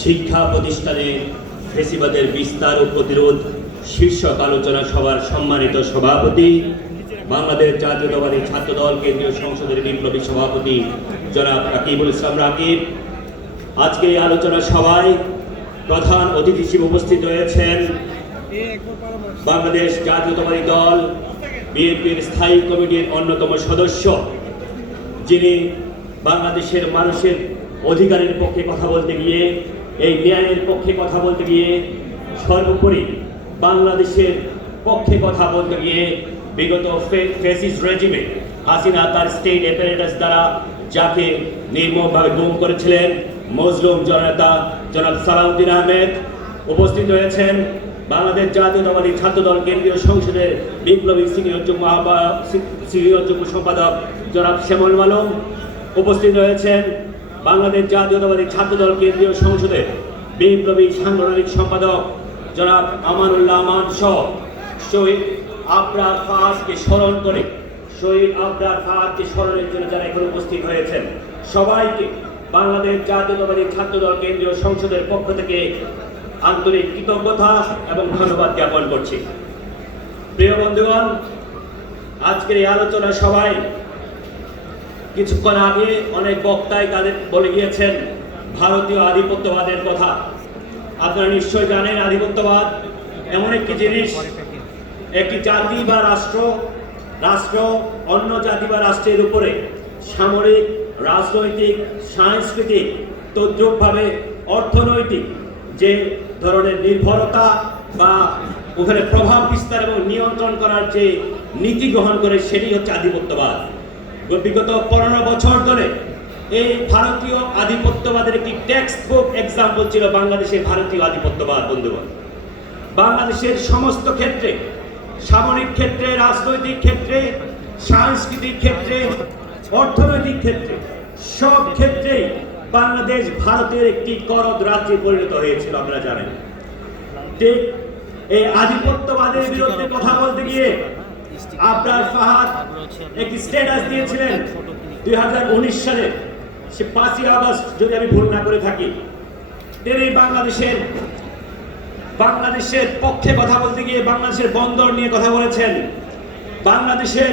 শিক্ষা প্রতিষ্ঠানে ফেসিবাদের বিস্তার ও প্রতিরোধ শীর্ষক আলোচনা সভার সম্মানিত সভাপতি, বাংলাদেশ জাতীয়তাবাদী ছাত্রদল কেন্দ্রীয় সংসদের বিপ্লবী সভাপতি জনাব রাকিবুল ইসলাম রাকিব। আজকে এই আলোচনা সভায় প্রধান অতিথি হিসেবে উপস্থিত রয়েছেন বাংলাদেশ জাতীয়তাবাদী দল, বিএনপির স্থায়ী কমিটির অন্যতম সদস্য, যিনি বাংলাদেশের মানুষের অধিকারের পক্ষে কথা বলতে গিয়ে, এই ন্যায়ের পক্ষে কথা বলতে গিয়ে, সর্বোপরি বাংলাদেশের পক্ষে কথা বলতে গিয়ে, বিগত ফেসিস রেজিমে হাসিনা তার স্টেট অ্যাপারেটাস দ্বারা যাকে নির্মমভাবে গুম করেছিলেন, মজলুম জনতা জনাব সালাউদ্দিন আহমেদ উপস্থিত রয়েছেন বাংলাদেশ জাতীয়তাবাদী ছাত্রদল কেন্দ্রীয় সংসদের বিপ্লবী সিনিয়র যুগ্ম সিনিয়র যুগ্ম সম্পাদক জনাব শ্যামল মালম উপস্থিত রয়েছেন বাংলাদেশ জাতীয়তাবাদী ছাত্রদল কেন্দ্রীয় সংসদের বিপ্লবী সাংগঠনিক সম্পাদক জনাব আমানুল্লাহ মান শহীদ আবরার ফাহাজকে স্মরণ করে শহীদ আবরার ফাহাজকে স্মরণের জন্য যারা এখানে উপস্থিত হয়েছেন, সবাইকে বাংলাদেশ জাতীয়তাবাদী ছাত্রদল কেন্দ্রীয় সংসদের পক্ষ থেকে আন্তরিক কৃতজ্ঞতা এবং ধন্যবাদ জ্ঞাপন করছি। প্রিয় বন্ধুগণ, আজকের এই আলোচনা সবাই কিছুক্ষণ আগে অনেক বক্তাই তাদের বলে গিয়েছেন, ভারতীয় আধিপত্যবাদের কথা। আপনারা নিশ্চয় জানেন আধিপত্যবাদ এমন একটি জিনিস, একটি জাতি বা রাষ্ট্র রাষ্ট্র অন্য জাতি বা রাষ্ট্রের উপরে সামরিক, রাজনৈতিক, সাংস্কৃতিক, তদ্রুপভাবে অর্থনৈতিক যে ধরনের নির্ভরতা বা ওখানে প্রভাব বিস্তার এবং নিয়ন্ত্রণ করার যে নীতি গ্রহণ করে, সেটি হচ্ছে আধিপত্যবাদ। বিগত পনেরো বছর ধরে এই ভারতীয় আধিপত্যবাদের একটি টেক্সট বুক এক্সাম্পল ছিল বাংলাদেশের ভারতীয় আধিপত্যবাদ, বন্ধুগণ। বাংলাদেশের সমস্ত ক্ষেত্রে, সামরিক ক্ষেত্রে, রাজনৈতিক ক্ষেত্রে, সাংস্কৃতিক ক্ষেত্রে, অর্থনৈতিক ক্ষেত্রে, সব ক্ষেত্রেই বাংলাদেশ ভারতের একটি করদ রাজ্যে পরিণত হয়েছিল, আপনারা জানেন। ঠিক এই আধিপত্যবাদের বিরুদ্ধে কথা বলতে গিয়ে আবরার ফাহাদ একটি স্ট্যাটাস দিয়েছিলেন দুই হাজার উনিশ সালে। সে পাঁচই আগস্ট যদি আমি ভুল না করে থাকি, তিনি বাংলাদেশের বাংলাদেশের পক্ষে কথা বলতে গিয়ে বাংলাদেশের বন্দর নিয়ে কথা বলেছেন। বাংলাদেশের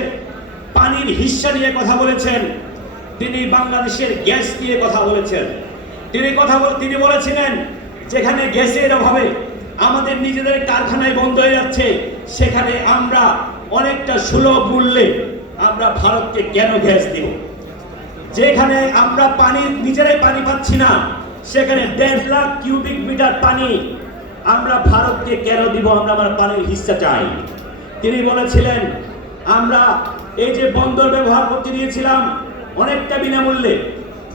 পানির হিস্সা নিয়ে কথা বলেছেন। তিনি বাংলাদেশের গ্যাস নিয়ে কথা বলেছেন। তিনি কথা তিনি বলেছিলেন, যেখানে গ্যাসের অভাবে আমাদের নিজেদের কারখানায় বন্ধ হয়ে যাচ্ছে। সেখানে আমরা অনেকটা সুলভ মূল্যে আমরা ভারতকে কেন গ্যাস দিব? যেখানে আমরা পানি, নিজেরাই পানি পাচ্ছি না, সেখানে দেড় লাখ কিউবিক মিটার পানি আমরা ভারতকে কেন দিব? আমরা আমার পানির হিস্সা চাই। তিনি বলেছিলেন, আমরা এই যে বন্দর ব্যবহার করতে দিয়েছিলাম, অনেকটা বিনামূল্যে,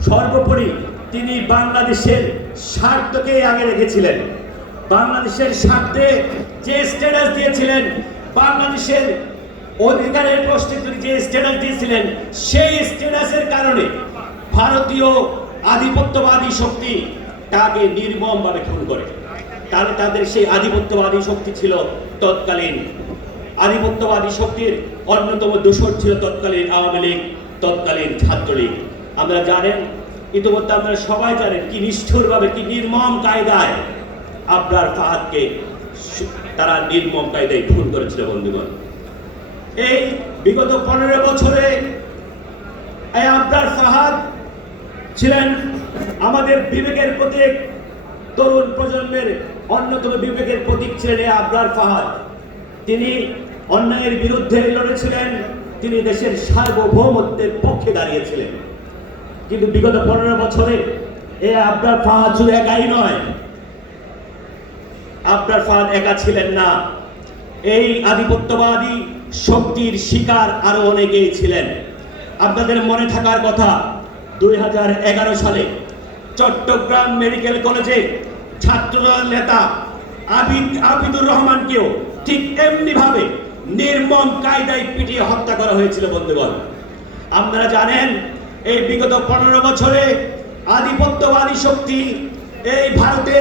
সর্বোপরি তিনি বাংলাদেশের স্বার্থকে আগে রেখেছিলেন। বাংলাদেশের স্বার্থে যে স্ট্যাটাস দিয়েছিলেন, বাংলাদেশের অধিকারের প্রশ্নে যে স্ট্যাটাস দিয়েছিলেন, সেই স্ট্যাটাসের কারণে ভারতীয় আধিপত্যবাদী শক্তি তাকে নির্মমভাবে খুন করে। তাহলে তাদের সেই আধিপত্যবাদী শক্তি ছিল তৎকালীন। আধিপত্যবাদী শক্তির অন্যতম দোষর ছিল তৎকালীন আওয়ামী লীগ, তৎকালীন ছাত্রলীগ। আমরা জানেন, ইতিমধ্যে আপনারা সবাই জানেন কি নিষ্ঠুরভাবে, কি নির্মম কায়দায় আবরার ফাহাদকে তারা নির্মম কায়দায় খুন করেছিল বন্ধুগণ। এই বিগত পনেরো বছরে এই আবরার ফাহাদ ছিলেন আমাদের বিবেকের প্রতীক, তরুণ প্রজন্মের অন্যতম বিবেকের প্রতীক ছিলেন এই আবদার ফাহাদ। তিনি অন্যায়ের বিরুদ্ধে লড়েছিলেন, তিনি দেশের সার্বভৌমত্বের পক্ষে দাঁড়িয়েছিলেন। কিন্তু বিগত পনেরো বছরে এ আবদার ফাহাদ শুধু একাই নয় আবরার ফাহাদ একা ছিলেন না। এই আধিপত্যবাদী শক্তির শিকার আরও অনেকেই ছিলেন। আপনাদের মনে থাকার কথা, দুই সালে চট্টগ্রাম মেডিকেল কলেজে ছাত্রদল নেতা আবিদ আবিদুর রহমানকেও ঠিক এমনি ভাবে নির্মম কায়দায় পিটিয়ে হত্যা করা হয়েছিল বন্ধুগণ। আপনারা জানেন, এই বিগত পনেরো বছরে আধিপত্যবাদী শক্তি এই ভারতের